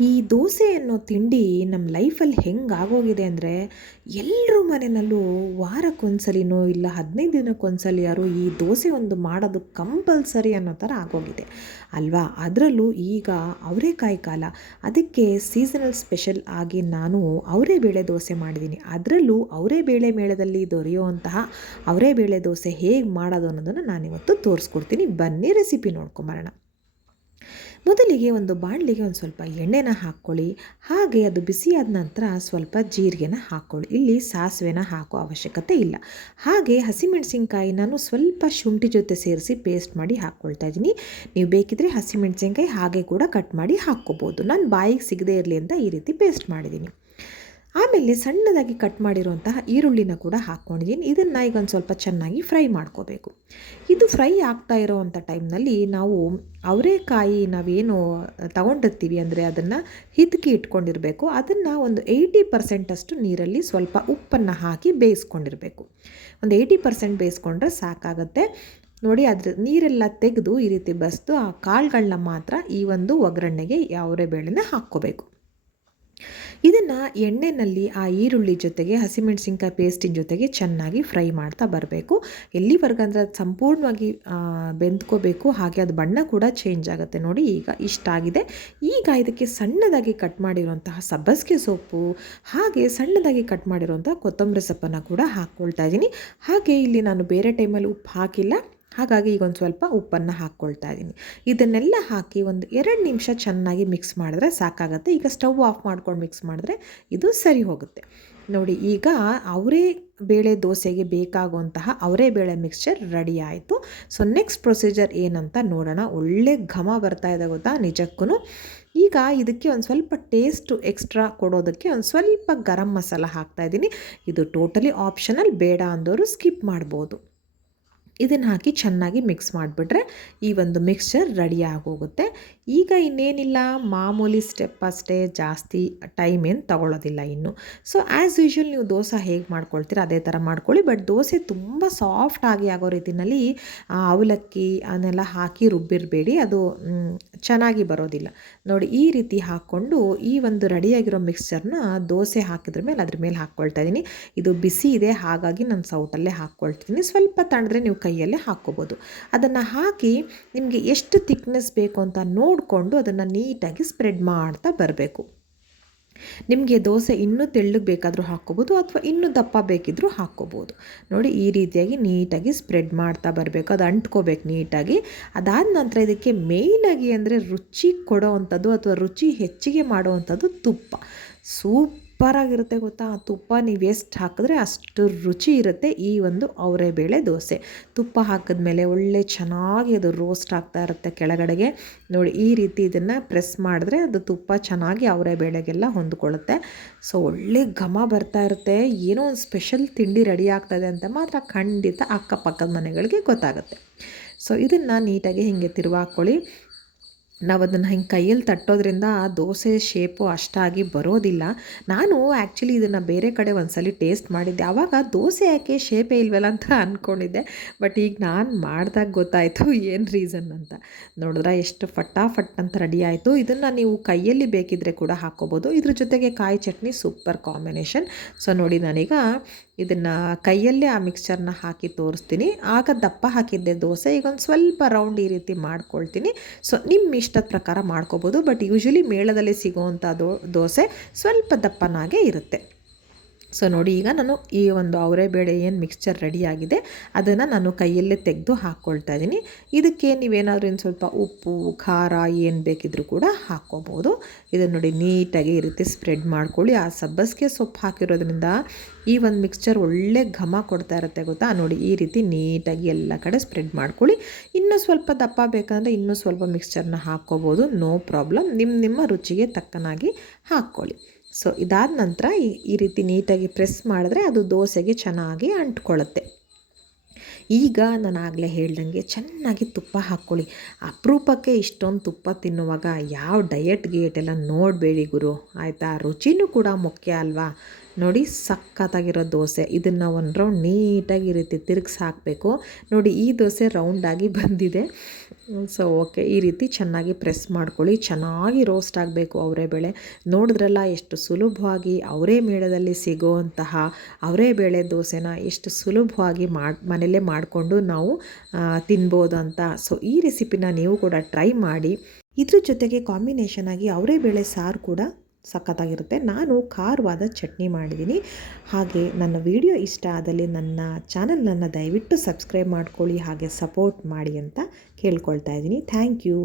ಈ ದೋಸೆ ಅನ್ನೋ ತಿಂಡಿ ನಮ್ಮ ಲೈಫಲ್ಲಿ ಹೆಂಗೆ ಆಗೋಗಿದೆ ಅಂದರೆ ಎಲ್ಲರ ಮನೆಯಲ್ಲೂ ವಾರಕ್ಕೊಂದ್ಸಲಿನೋ ಇಲ್ಲ ಹದಿನೈದು ದಿನಕ್ಕೊಂದ್ಸಲಿಯಾರು ಈ ದೋಸೆ ಒಂದು ಮಾಡೋದು ಕಂಪಲ್ಸರಿ ಅನ್ನೋ ಥರ ಆಗೋಗಿದೆ. ಅಲ್ವಾ? ಅದರಲ್ಲೂ ಈಗ ಅವರೇಕಾಯಿ ಕಾಲ. ಅದಕ್ಕೆ ಸೀಸನಲ್ ಸ್ಪೆಷಲ್ ಆಗಿ ನಾನು ಅವರೇ ಬೇಳೆ ದೋಸೆ ಮಾಡಿದ್ದೀನಿ. ಅದರಲ್ಲೂ ಅವರೇ ಬೇಳೆ ಮೇಳದಲ್ಲಿ ದೊರೆಯುವಂತಹ ಅವರೇ ಬೇಳೆ ದೋಸೆ ಹೇಗೆ ಮಾಡೋದು ಅನ್ನೋದನ್ನು ನಾನಿವತ್ತು ತೋರಿಸ್ಕೊಡ್ತೀನಿ. ಬನ್ನಿ ರೆಸಿಪಿ ನೋಡ್ಕೊಂಬರೋಣ ಮೊದಲಿಗೆ ಒಂದು ಬಾಣಲಿಗೆ ಒಂದು ಸ್ವಲ್ಪ ಎಣ್ಣೆನ ಹಾಕ್ಕೊಳ್ಳಿ. ಹಾಗೆ ಅದು ಬಿಸಿಯಾದ ನಂತರ ಸ್ವಲ್ಪ ಜೀರಿಗೆನ ಹಾಕ್ಕೊಳ್ಳಿ. ಇಲ್ಲಿ ಸಾಸಿವೆನ ಹಾಕೋ ಅವಶ್ಯಕತೆ ಇಲ್ಲ. ಹಾಗೆ ಹಸಿಮೆಣಸಿನ್ಕಾಯಿ ನಾನು ಸ್ವಲ್ಪ ಶುಂಠಿ ಜೊತೆ ಸೇರಿಸಿ ಪೇಸ್ಟ್ ಮಾಡಿ ಹಾಕ್ಕೊಳ್ತಾ ಇದ್ದೀನಿ. ನೀವು ಬೇಕಿದ್ರೆ ಹಸಿಮೆಣಸಿನ್ಕಾಯಿ ಹಾಗೆ ಕೂಡ ಕಟ್ ಮಾಡಿ ಹಾಕ್ಕೋಬೋದು. ನಾನು ಬಾಯಿಗೆ ಸಿಗದೇ ಇರಲಿ ಅಂತ ಈ ರೀತಿ ಪೇಸ್ಟ್ ಮಾಡಿದ್ದೀನಿ. ಆಮೇಲೆ ಸಣ್ಣದಾಗಿ ಕಟ್ ಮಾಡಿರುವಂತಹ ಈರುಳ್ಳಿನ ಕೂಡ ಹಾಕ್ಕೊಂಡಿದ್ದೀನಿ. ಇದನ್ನು ಈಗ ಒಂದು ಸ್ವಲ್ಪ ಚೆನ್ನಾಗಿ ಫ್ರೈ ಮಾಡ್ಕೋಬೇಕು. ಇದು ಫ್ರೈ ಆಗ್ತಾ ಇರೋವಂಥ ಟೈಮ್ನಲ್ಲಿ ನಾವು ಅವರೆಕಾಯಿ ನಾವೇನು ತಗೊಂಡಿರ್ತೀವಿ ಅಂದರೆ ಅದನ್ನು ಹಿದಕಿ ಇಟ್ಕೊಂಡಿರಬೇಕು. ಅದನ್ನು ಒಂದು ಏಯ್ಟಿ ಪರ್ಸೆಂಟಷ್ಟು ನೀರಲ್ಲಿ ಸ್ವಲ್ಪ ಉಪ್ಪನ್ನು ಹಾಕಿ ಬೇಯಿಸ್ಕೊಂಡಿರಬೇಕು. ಒಂದು ಏಯ್ಟಿ ಪರ್ಸೆಂಟ್ ಬೇಯಿಸ್ಕೊಂಡ್ರೆ ಸಾಕಾಗುತ್ತೆ. ನೋಡಿ, ಅದ್ರ ನೀರೆಲ್ಲ ತೆಗೆದು ಈ ರೀತಿ ಬಸ್ದು ಆ ಕಾಳುಗಳನ್ನ ಮಾತ್ರ ಈ ಒಂದು ಒಗ್ಗರಣೆಗೆ ಅವರೇ ಬೇಳೆನ ಹಾಕ್ಕೋಬೇಕು. ಇದನ್ನು ಎಣ್ಣೆಯಲ್ಲಿ ಆ ಈರುಳ್ಳಿ ಜೊತೆಗೆ, ಹಸಿಮೆಣಸಿನ್ಕಾಯಿ ಪೇಸ್ಟಿನ ಜೊತೆಗೆ ಚೆನ್ನಾಗಿ ಫ್ರೈ ಮಾಡ್ತಾ ಬರಬೇಕು. ಎಲ್ಲಿವರೆಗೆ ಅಂದರೆ ಅದು ಸಂಪೂರ್ಣವಾಗಿ ಬೆಂದ್ಕೋಬೇಕು, ಹಾಗೆ ಅದು ಬಣ್ಣ ಕೂಡ ಚೇಂಜ್ ಆಗುತ್ತೆ ನೋಡಿ, ಈಗ ಇಷ್ಟ ಆಗಿದೆ. ಈಗ ಇದಕ್ಕೆ ಸಣ್ಣದಾಗಿ ಕಟ್ ಮಾಡಿರುವಂತಹ ಸಬ್ಬಸಿಗೆ ಸೊಪ್ಪು, ಹಾಗೆ ಸಣ್ಣದಾಗಿ ಕಟ್ ಮಾಡಿರುವಂಥ ಕೊತ್ತಂಬರಿ ಸೊಪ್ಪನ್ನು ಕೂಡ ಹಾಕ್ಕೊಳ್ತಾ ಇದ್ದೀನಿ. ಹಾಗೆ ಇಲ್ಲಿ ನಾನು ಬೇರೆ ಟೈಮಲ್ಲಿ ಉಪ್ಪು ಹಾಕಿಲ್ಲ. ಹಾಗಾಗಿ ಈಗ ಒಂದು ಸ್ವಲ್ಪ ಉಪ್ಪನ್ನು ಹಾಕ್ಕೊಳ್ತಾ ಇದ್ದೀನಿ. ಇದನ್ನೆಲ್ಲ ಹಾಕಿ ಒಂದು ಎರಡು ನಿಮಿಷ ಚೆನ್ನಾಗಿ ಮಿಕ್ಸ್ ಮಾಡಿದ್ರೆ ಸಾಕಾಗುತ್ತೆ. ಈಗ ಸ್ಟವ್ ಆಫ್ ಮಾಡ್ಕೊಂಡು ಮಿಕ್ಸ್ ಮಾಡಿದ್ರೆ ಇದು ಸರಿ ಹೋಗುತ್ತೆ. ನೋಡಿ, ಈಗ ಅವರೇ ಬೇಳೆ ದೋಸೆಗೆ ಬೇಕಾಗುವಂತಹ ಅವರೇ ಬೇಳೆ ಮಿಕ್ಸ್ಚರ್ ರೆಡಿ ಆಯಿತು. ಸೊ ನೆಕ್ಸ್ಟ್ ಪ್ರೊಸೀಜರ್ ಏನಂತ ನೋಡೋಣ. ಒಳ್ಳೆ ಘಮ ಬರ್ತಾ ಇದೆ ಗೊತ್ತಾ? ನಿಜಕ್ಕೂ ಈಗ ಇದಕ್ಕೆ ಒಂದು ಸ್ವಲ್ಪ ಟೇಸ್ಟು ಎಕ್ಸ್ಟ್ರಾ ಕೊಡೋದಕ್ಕೆ ಒಂದು ಸ್ವಲ್ಪ ಗರಂ ಮಸಾಲ ಹಾಕ್ತಾಯಿದ್ದೀನಿ ಇದು ಟೋಟಲಿ ಆಪ್ಷನಲ್ ಬೇಡ ಅಂದವರು ಸ್ಕಿಪ್ ಮಾಡ್ಬೋದು. ಇದನ್ನು ಹಾಕಿ ಚೆನ್ನಾಗಿ ಮಿಕ್ಸ್ ಮಾಡಿಬಿಟ್ರೆ ಈ ಒಂದು ಮಿಕ್ಸ್ಚರ್ ರೆಡಿ ಆಗೋಗುತ್ತೆ. ಈಗ ಇನ್ನೇನಿಲ್ಲ, ಮಾಮೂಲಿ ಸ್ಟೆಪ್ ಅಷ್ಟೇ, ಜಾಸ್ತಿ ಟೈಮ್ ಏನು ತಗೊಳ್ಳೋದಿಲ್ಲ ಇನ್ನು. ಸೊ ಆ್ಯಸ್ ಯೂಶ್ವಲ್ ನೀವು ದೋಸೆ ಹೇಗೆ ಮಾಡ್ಕೊಳ್ತೀರ ಅದೇ ಥರ ಮಾಡ್ಕೊಳ್ಳಿ. ಬಟ್ ದೋಸೆ ತುಂಬ ಸಾಫ್ಟ್ ಆಗಿ ಆಗೋ ರೀತಿಯಲ್ಲಿ ಅವಲಕ್ಕಿ ಅದನ್ನೆಲ್ಲ ಹಾಕಿ ರುಬ್ಬಿರಬೇಡಿ. ಅದು ಚೆನ್ನಾಗಿ ಬರೋದಿಲ್ಲ. ನೋಡಿ, ಈ ರೀತಿ ಹಾಕ್ಕೊಂಡು ಈ ಒಂದು ರೆಡಿಯಾಗಿರೋ ಮಿಕ್ಸ್ಚರ್ನ ದೋಸೆ ಹಾಕಿದ್ರ ಮೇಲೆ ಅದ್ರ ಮೇಲೆ ಹಾಕ್ಕೊಳ್ತಾ ಇದ್ದೀನಿ ಇದು ಬಿಸಿ ಇದೆ, ಹಾಗಾಗಿ ನಾನು ಸೌಟಲ್ಲೇ ಹಾಕ್ಕೊಳ್ತೀನಿ ಸ್ವಲ್ಪ ತಣ್ಣದ್ರೆ ನೀವು ಕೈಯಲ್ಲೇ ಹಾಕ್ಕೋಬೋದು. ಅದನ್ನು ಹಾಕಿ ನಿಮಗೆ ಎಷ್ಟು ಥಿಕ್ನೆಸ್ ಬೇಕು ಅಂತ ನೋಡಿಕೊಂಡು ಅದನ್ನು ನೀಟಾಗಿ ಸ್ಪ್ರೆಡ್ ಮಾಡ್ತಾ ಬರಬೇಕು. ನಿಮಗೆ ದೋಸೆ ಇನ್ನೂ ತೆಳ್ಳಗೆ ಬೇಕಾದರೂ ಹಾಕ್ಕೋಬೋದು ಅಥವಾ ಇನ್ನೂ ದಪ್ಪ ಬೇಕಿದ್ದರೂ ಹಾಕ್ಕೋಬೋದು. ನೋಡಿ ಈ ರೀತಿಯಾಗಿ ನೀಟಾಗಿ ಸ್ಪ್ರೆಡ್ ಮಾಡ್ತಾ ಬರಬೇಕು. ಅದು ಅಂಟ್ಕೋಬೇಕು ನೀಟಾಗಿ. ಅದಾದ ನಂತರ ಇದಕ್ಕೆ ಮೇಯ್ನಾಗಿ ಅಂದರೆ ರುಚಿ ಕೊಡೋ ಅಂಥದ್ದು ಅಥವಾ ರುಚಿ ಹೆಚ್ಚಿಗೆ ಮಾಡುವಂಥದ್ದು ತುಪ್ಪ. ಸೂಪ್ ಸೂಪರಾಗಿರುತ್ತೆ ಗೊತ್ತಾ? ಆ ತುಪ್ಪ ನೀವು ಎಷ್ಟು ಹಾಕಿದ್ರೆ ಅಷ್ಟು ರುಚಿ ಇರುತ್ತೆ ಈ ಒಂದು ಅವರೆಬೇಳೆ ದೋಸೆ. ತುಪ್ಪ ಹಾಕಿದ್ಮೇಲೆ ಒಳ್ಳೆ ಚೆನ್ನಾಗಿ ಅದು ರೋಸ್ಟ್ ಆಗ್ತಾ ಇರುತ್ತೆ ಕೆಳಗಡೆಗೆ. ನೋಡಿ, ಈ ರೀತಿ ಇದನ್ನು ಪ್ರೆಸ್ ಮಾಡಿದ್ರೆ ಅದು ತುಪ್ಪ ಚೆನ್ನಾಗಿ ಅವರೆ ಬೇಳೆಗೆಲ್ಲ ಹೊಂದ್ಕೊಳ್ಳುತ್ತೆ. ಸೊ ಒಳ್ಳೆ ಘಮ ಬರ್ತಾ ಇರುತ್ತೆ. ಏನೋ ಒಂದು ಸ್ಪೆಷಲ್ ತಿಂಡಿ ರೆಡಿ ಆಗ್ತದೆ ಅಂತ ಮಾತ್ರ ಖಂಡಿತ ಅಕ್ಕಪಕ್ಕದ ಮನೆಗಳಿಗೆ ಗೊತ್ತಾಗುತ್ತೆ. ಸೊ ಇದನ್ನು ನೀಟಾಗಿ ಹೀಗೆ ತಿರುವಾಕೊಳ್ಳಿ. ನಾವು ಅದನ್ನು ಹಿಂಗೆ ಕೈಯಲ್ಲಿ ತಟ್ಟೋದ್ರಿಂದ ಆ ದೋಸೆ ಶೇಪು ಅಷ್ಟಾಗಿ ಬರೋದಿಲ್ಲ. ನಾನು ಆ್ಯಕ್ಚುಲಿ ಇದನ್ನು ಬೇರೆ ಕಡೆ ಒಂದ್ಸಲಿ ಟೇಸ್ಟ್ ಮಾಡಿದ್ದೆ. ಆವಾಗ ದೋಸೆ ಯಾಕೆ ಶೇಪೇ ಇಲ್ವಲ್ಲ ಅಂತ ಅಂದ್ಕೊಂಡಿದ್ದೆ ಬಟ್ ಈಗ ನಾನು ಮಾಡಿದಾಗ ಗೊತ್ತಾಯಿತು ಏನು ರೀಸನ್ ಅಂತ. ನೋಡಿದ್ರೆ ಎಷ್ಟು ಫಟಾಫಟ್ ಅಂತ ರೆಡಿ ಆಯಿತು. ಇದನ್ನು ನೀವು ಕೈಯಲ್ಲಿ ಬೇಕಿದ್ರೆ ಕೂಡ ಹಾಕ್ಕೋಬೋದು. ಇದ್ರ ಜೊತೆಗೆ ಕಾಯಿ ಚಟ್ನಿ ಸೂಪರ್ ಕಾಂಬಿನೇಷನ್ ಸೊ ನೋಡಿ ನಾನೀಗ ಇದನ್ನು ಕೈಯಲ್ಲೇ ಆ ಮಿಕ್ಸ್ಚರ್ನ ಹಾಕಿ ತೋರಿಸ್ತೀನಿ. ಆಗ ದಪ್ಪ ಹಾಕಿದ್ದೆ ದೋಸೆ. ಈಗ ಒಂದು ಸ್ವಲ್ಪ ರೌಂಡ್ ಈ ರೀತಿ ಮಾಡ್ಕೊಳ್ತೀನಿ. ಸೊ ನಿಮ್ಮ ಇಷ್ಟದ ಪ್ರಕಾರ ಮಾಡ್ಕೋಬೋದು ಬಟ್ ಯೂಶ್ವಲಿ ಮೇಳದಲ್ಲಿ ಸಿಗೋವಂಥ ದೋಸೆ ಸ್ವಲ್ಪ ದಪ್ಪನಾಗೆ ಇರುತ್ತೆ. ಸೊ ನೋಡಿ, ಈಗ ನಾನು ಈ ಒಂದು ಅವರೆಬೇಳೆ ಏನು ಮಿಕ್ಸ್ಚರ್ ರೆಡಿಯಾಗಿದೆ ಅದನ್ನು ನಾನು ಕೈಯಲ್ಲೇ ತೆಗೆದು ಹಾಕ್ಕೊಳ್ತಾ ಇದ್ದೀನಿ ಇದಕ್ಕೆ ನೀವೇನಾದರೂ ಇನ್ನು ಸ್ವಲ್ಪ ಉಪ್ಪು, ಖಾರ ಏನು ಬೇಕಿದ್ರೂ ಕೂಡ ಹಾಕ್ಕೋಬೋದು. ಇದನ್ನು ನೋಡಿ ನೀಟಾಗಿ ಈ ರೀತಿ ಸ್ಪ್ರೆಡ್ ಮಾಡ್ಕೊಳ್ಳಿ. ಆ ಸಬ್ಬಸಿಗೆ ಸೊಪ್ಪು ಹಾಕಿರೋದ್ರಿಂದ ಈ ಒಂದು ಮಿಕ್ಸ್ಚರ್ ಒಳ್ಳೆ ಘಮ ಕೊಡ್ತಾ ಇರುತ್ತೆ ಗೊತ್ತಾ? ನೋಡಿ, ಈ ರೀತಿ ನೀಟಾಗಿ ಎಲ್ಲ ಕಡೆ ಸ್ಪ್ರೆಡ್ ಮಾಡ್ಕೊಳ್ಳಿ. ಇನ್ನೂ ಸ್ವಲ್ಪ ದಪ್ಪ ಬೇಕಂದರೆ ಇನ್ನೂ ಸ್ವಲ್ಪ ಮಿಕ್ಸ್ಚರ್ನ ಹಾಕ್ಕೋಬೋದು. ನೋ ಪ್ರಾಬ್ಲಮ್ ನಿಮ್ಮ ನಿಮ್ಮ ರುಚಿಗೆ ತಕ್ಕನಾಗಿ ಹಾಕ್ಕೊಳ್ಳಿ. ಸೊ ಇದಾದ ನಂತರ ಈ ರೀತಿ ನೀಟಾಗಿ ಪ್ರೆಸ್ ಮಾಡಿದ್ರೆ ಅದು ದೋಸೆಗೆ ಚೆನ್ನಾಗಿ ಅಂಟ್ಕೊಳ್ಳುತ್ತೆ. ಈಗ ನಾನು ಆಗಲೇ ಹೇಳ್ದಂಗೆ ಚೆನ್ನಾಗಿ ತುಪ್ಪ ಹಾಕ್ಕೊಳ್ಳಿ. ಅಪರೂಪಕ್ಕೆ ಇಷ್ಟೊಂದು ತುಪ್ಪ ತಿನ್ನುವಾಗ ಯಾವ ಡಯಟ್ ಗೇಟ್ ಎಲ್ಲ ನೋಡಬೇಡಿ ಗುರು. ಆಯಿತಾ? ರುಚಿನೂ ಕೂಡ ಮುಖ್ಯ ಅಲ್ವಾ? ನೋಡಿ ಸಖತ್ತಾಗಿರೋ ದೋಸೆ. ಇದನ್ನು ಒಂದು ರೌಂಡ್ ನೀಟಾಗಿ ರೀತಿ ತಿರುಗಿಸಿ ಹಾಕಬೇಕು. ನೋಡಿ ಈ ದೋಸೆ ರೌಂಡಾಗಿ ಬಂದಿದೆ. ಸೊ ಓಕೆ ಈ ರೀತಿ ಚೆನ್ನಾಗಿ ಪ್ರೆಸ್ ಮಾಡ್ಕೊಳ್ಳಿ. ಚೆನ್ನಾಗಿ ರೋಸ್ಟ್ ಆಗಬೇಕು ಅವರೇ ಬೇಳೆ. ನೋಡಿದ್ರಲ್ಲ ಎಷ್ಟು ಸುಲಭವಾಗಿ ಅವರೇ ಮೇಳದಲ್ಲಿ ಸಿಗೋವಂತಹ ಅವರೇ ಬೇಳೆ ದೋಸೆನ ಎಷ್ಟು ಸುಲಭವಾಗಿ ಮಾಡಿ, ಮನೆಯಲ್ಲೇ ಮಾಡಿಕೊಂಡು ನಾವು ತಿನ್ಬೋದು ಅಂತ. ಸೊ ಈ ರೆಸಿಪಿನ ನೀವು ಕೂಡ ಟ್ರೈ ಮಾಡಿ. ಇದ್ರ ಜೊತೆಗೆ ಕಾಂಬಿನೇಷನ್ ಆಗಿ ಅವರೇ ಬೇಳೆ ಸಾರು ಕೂಡ ಸಖತ್ತಾಗಿರುತ್ತೆ. ನಾನು ಖಾರವಾದ ಚಟ್ನಿ ಮಾಡಿದ್ದೀನಿ. ಹಾಗೆ ನನ್ನ ವಿಡಿಯೋ ಇಷ್ಟ ಆದಲ್ಲಿ ನನ್ನ ಚಾನಲನ್ನು ದಯವಿಟ್ಟು ಸಬ್ಸ್ಕ್ರೈಬ್ ಮಾಡ್ಕೊಳ್ಳಿ, ಹಾಗೆ ಸಪೋರ್ಟ್ ಮಾಡಿ ಅಂತ ಕೇಳ್ಕೊಳ್ತಾ ಇದ್ದೀನಿ. Thank you.